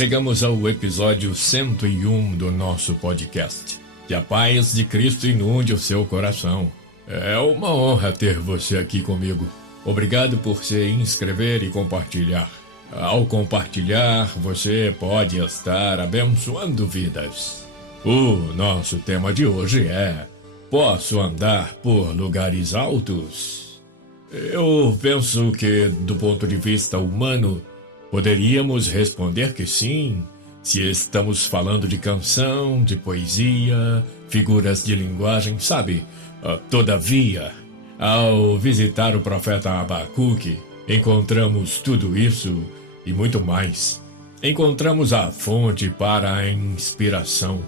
Chegamos ao episódio 101 do nosso podcast. Que a paz de Cristo inunde o seu coração. É uma honra ter você aqui comigo. Obrigado por se inscrever e compartilhar. Ao compartilhar, você pode estar abençoando vidas. O nosso tema de hoje é: posso andar por lugares altos? Eu penso que, do ponto de vista humano, poderíamos responder que sim, se estamos falando de canção, de poesia, figuras de linguagem, sabe? Todavia, ao visitar o profeta Abacuque, encontramos tudo isso e muito mais. Encontramos a fonte para a inspiração,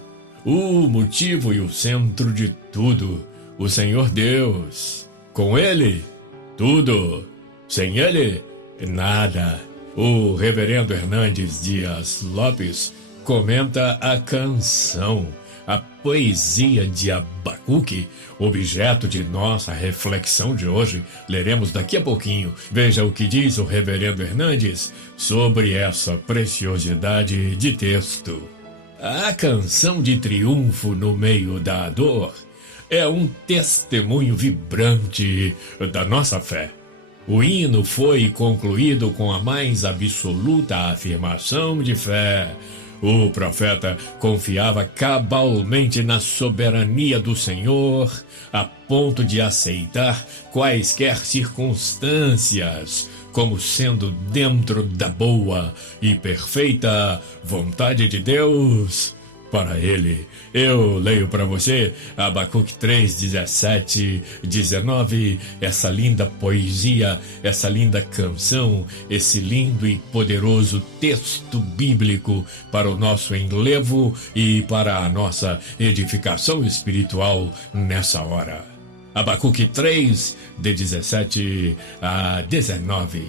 o motivo e o centro de tudo, o Senhor Deus. Com Ele, tudo. Sem Ele, nada. O reverendo Hernandes Dias Lopes comenta a canção, a poesia de Abacuque, objeto de nossa reflexão de hoje. Leremos daqui a pouquinho. Veja o que diz o reverendo Hernandes sobre essa preciosidade de texto. A canção de triunfo no meio da dor é um testemunho vibrante da nossa fé. O hino foi concluído com a mais absoluta afirmação de fé. O profeta confiava cabalmente na soberania do Senhor, a ponto de aceitar quaisquer circunstâncias como sendo dentro da boa e perfeita vontade de Deus para ele. Eu leio para você Abacuque 3, 17, 19, essa linda poesia, essa linda canção, esse lindo e poderoso texto bíblico para o nosso enlevo e para a nossa edificação espiritual nessa hora. Abacuque 3, de 17 a 19.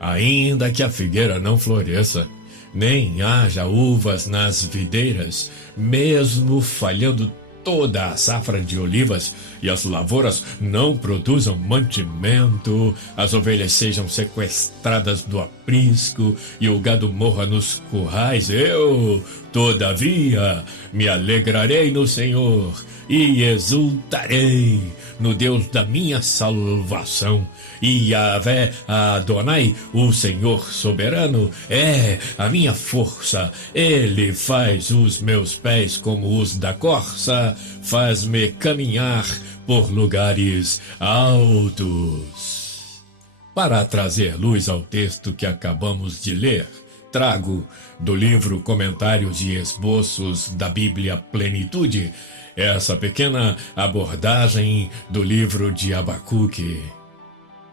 Ainda que a figueira não floresça, nem haja uvas nas videiras, mesmo falhando toda a safra de olivas e as lavouras não produzam mantimento, as ovelhas sejam sequestradas do aprisco e o gado morra nos currais, eu, todavia, me alegrarei no Senhor e exultarei no Deus da minha salvação. E Yahvé Adonai, o Senhor soberano, é a minha força. Ele faz os meus pés como os da corça, faz-me caminhar por lugares altos. Para trazer luz ao texto que acabamos de ler, trago do livro Comentários e Esboços da Bíblia Plenitude essa pequena abordagem do livro de Abacuque.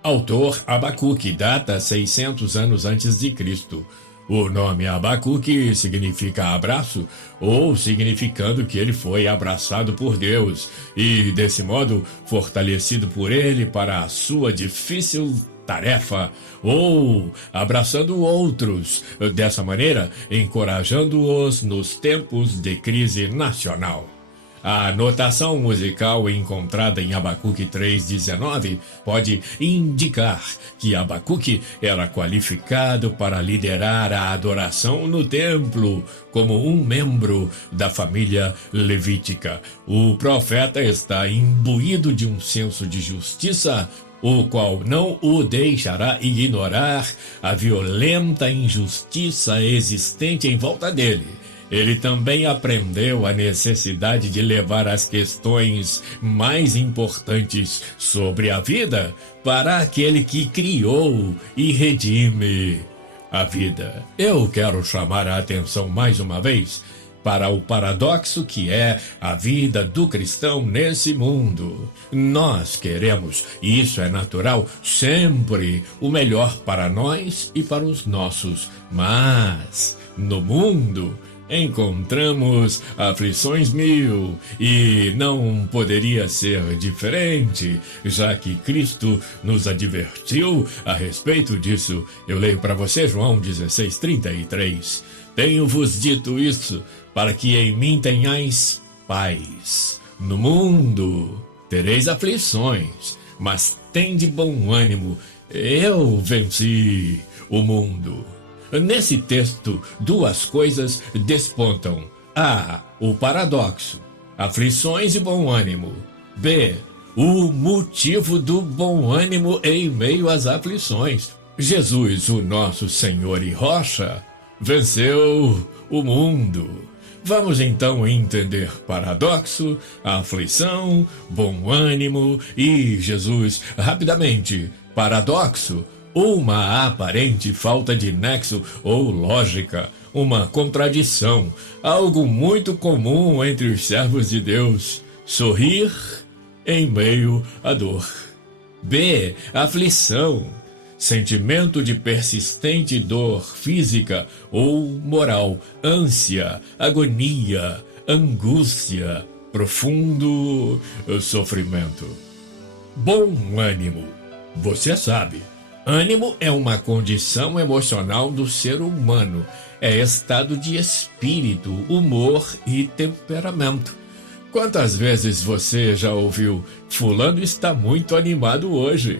Autor Abacuque, data 600 anos antes de Cristo. O nome Abacuque significa abraço, ou significando que ele foi abraçado por Deus e, desse modo, fortalecido por ele para a sua difícil tarefa, ou abraçando outros, dessa maneira, encorajando-os nos tempos de crise nacional. A notação musical encontrada em Abacuque 3,19 pode indicar que Abacuque era qualificado para liderar a adoração no templo como um membro da família levítica. O profeta está imbuído de um senso de justiça, o qual não o deixará ignorar a violenta injustiça existente em volta dele. Ele também aprendeu a necessidade de levar as questões mais importantes sobre a vida para aquele que criou e redime a vida. Eu quero chamar a atenção mais uma vez para o paradoxo que é a vida do cristão nesse mundo. Nós queremos, e isso é natural, sempre o melhor para nós e para os nossos, mas no mundo encontramos aflições mil, e não poderia ser diferente, já que Cristo nos advertiu a respeito disso. Eu leio para você João 16:33. Tenho-vos dito isso, para que em mim tenhais paz. No mundo tereis aflições, mas tende bom ânimo, eu venci o mundo. Nesse texto, duas coisas despontam: A. O paradoxo, aflições e bom ânimo. B. O motivo do bom ânimo em meio às aflições. Jesus, o nosso Senhor e Rocha, venceu o mundo. Vamos então entender paradoxo, aflição, bom ânimo e Jesus rapidamente. Paradoxo: uma aparente falta de nexo ou lógica, uma contradição, algo muito comum entre os servos de Deus: sorrir em meio à dor. B. Aflição: sentimento de persistente dor física ou moral, ânsia, agonia, angústia, profundo sofrimento. Bom ânimo: você sabe, ânimo é uma condição emocional do ser humano, é estado de espírito, humor e temperamento. Quantas vezes você já ouviu: fulano está muito animado hoje?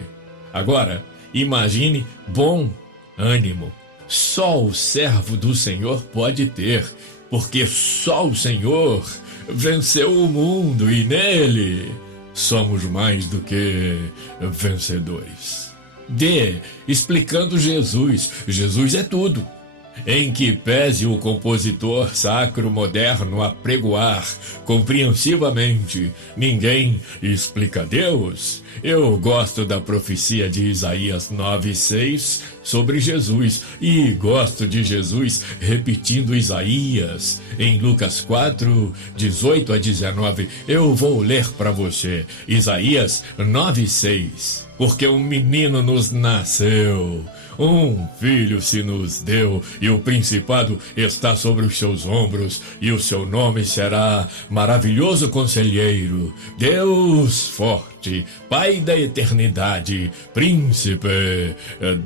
Agora, imagine bom ânimo. Só o servo do Senhor pode ter, porque só o Senhor venceu o mundo e nele somos mais do que vencedores. D. Explicando Jesus. Jesus é tudo. Em que pese o compositor sacro moderno apregoar compreensivamente: ninguém explica Deus. Eu gosto da profecia de Isaías 9:6 sobre Jesus e gosto de Jesus repetindo Isaías em Lucas 4:18-19. Eu vou ler para você Isaías 9:6. Porque um menino nos nasceu, um filho se nos deu, e o principado está sobre os seus ombros, e o seu nome será Maravilhoso Conselheiro, Deus Forte, Pai da Eternidade, Príncipe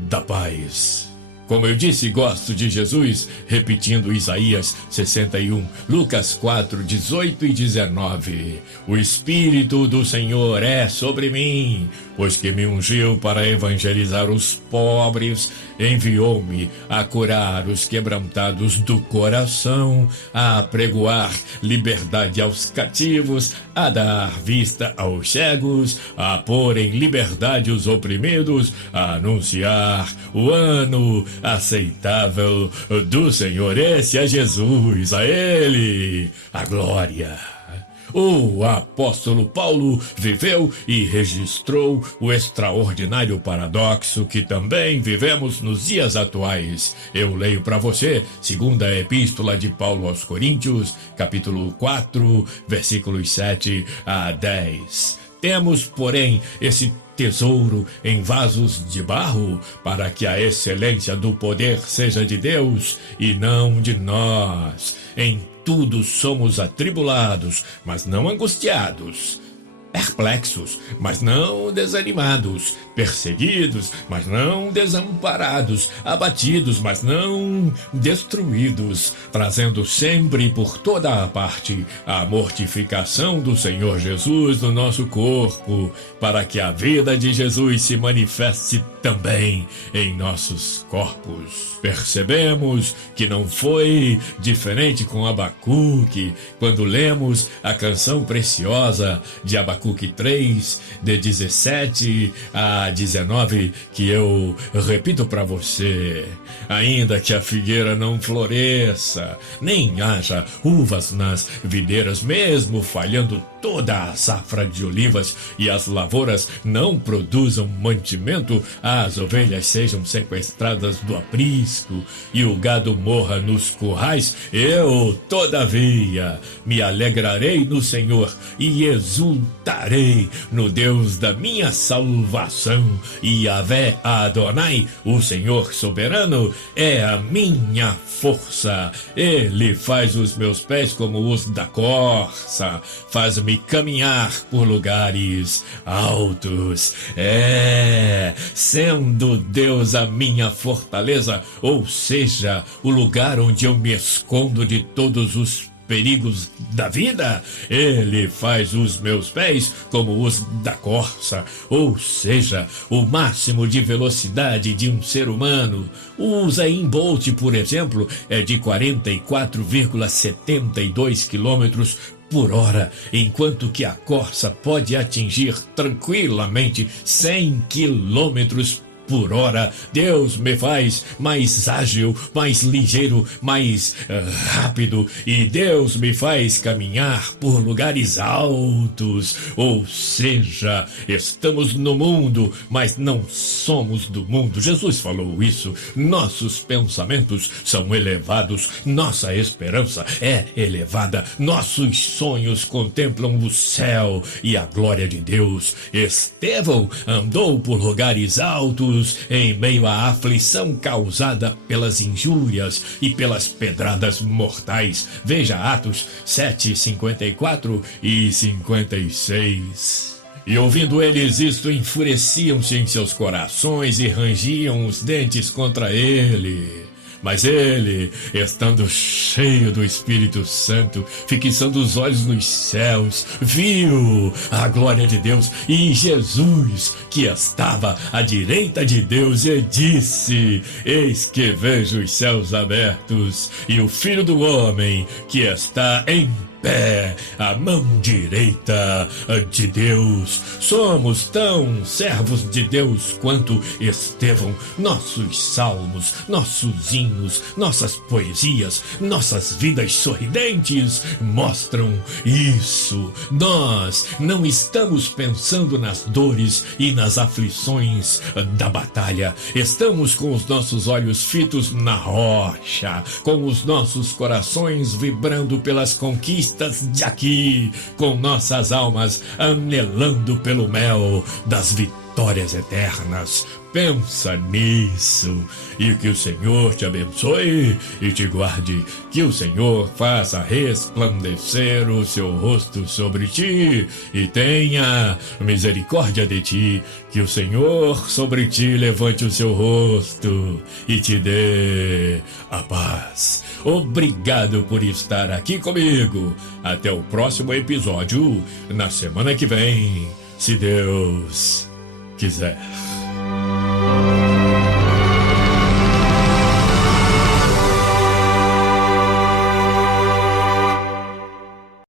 da Paz. Como eu disse, gosto de Jesus repetindo Isaías 61, Lucas 4:18-19. O Espírito do Senhor é sobre mim, pois que me ungiu para evangelizar os pobres, enviou-me a curar os quebrantados do coração, a apregoar liberdade aos cativos, a dar vista aos cegos, a pôr em liberdade os oprimidos, a anunciar o ano aceitável do Senhor. Esse é Jesus, a Ele a glória. O apóstolo Paulo viveu e registrou o extraordinário paradoxo que também vivemos nos dias atuais. Eu leio para você, segunda epístola de Paulo aos Coríntios, capítulo 4, versículos 7-10. Temos, porém, esse tesouro em vasos de barro, para que a excelência do poder seja de Deus e não de nós. Em tudo somos atribulados, mas não angustiados, perplexos, mas não desanimados, perseguidos, mas não desamparados, abatidos, mas não destruídos, trazendo sempre por toda a parte a mortificação do Senhor Jesus no nosso corpo, para que a vida de Jesus se manifeste também em nossos corpos. Percebemos que não foi diferente com Abacuque, quando lemos a canção preciosa de Abacuque 3, de 17-19, que eu repito para você: ainda que a figueira não floresça, nem haja uvas nas videiras, mesmo falhando toda a safra de olivas e as lavouras não produzam mantimento, as ovelhas sejam sequestradas do aprisco e o gado morra nos currais, eu, todavia, me alegrarei no Senhor e exultarei no Deus da minha salvação. Yahvé Adonai, o Senhor soberano, é a minha força. Ele faz os meus pés como os da corça, faz-me caminhar por lugares altos. Sendo Deus a minha fortaleza, ou seja, o lugar onde eu me escondo de todos os perigos da vida. Ele faz os meus pés como os da corça, ou seja, o máximo de velocidade de um ser humano. O Usain Bolt, por exemplo, é de 44,72 quilômetros por hora, enquanto que a corça pode atingir tranquilamente 100 quilômetros por hora. Deus me faz mais ágil, mais ligeiro, mais rápido, e Deus me faz caminhar por lugares altos. Ou seja, estamos no mundo, mas não somos do mundo. Jesus falou isso. Nossos pensamentos são elevados, nossa esperança é elevada, nossos sonhos contemplam o céu e a glória de Deus. Estevão andou por lugares altos em meio à aflição causada pelas injúrias e pelas pedradas mortais. Veja Atos 7, 54 e 56. E ouvindo eles isto, enfureciam-se em seus corações e rangiam os dentes contra ele. Mas ele, estando cheio do Espírito Santo, fixando os olhos nos céus, viu a glória de Deus e Jesus, que estava à direita de Deus, e disse: eis que vejo os céus abertos e o Filho do Homem que está em pé, a mão direita de Deus. Somos tão servos de Deus quanto Estevão. Nossos salmos, nossos hinos, nossas poesias, nossas vidas sorridentes mostram isso. Nós não estamos pensando nas dores e nas aflições da batalha. Estamos com os nossos olhos fitos na rocha, com os nossos corações vibrando pelas conquistas de aqui, com nossas almas anelando pelo mel das vitórias eternas. Pensa nisso, e que o Senhor te abençoe e te guarde, que o Senhor faça resplandecer o seu rosto sobre ti e tenha misericórdia de ti, que o Senhor sobre ti levante o seu rosto e te dê a paz. Obrigado por estar aqui comigo. Até o próximo episódio, na semana que vem, se Deus quiser.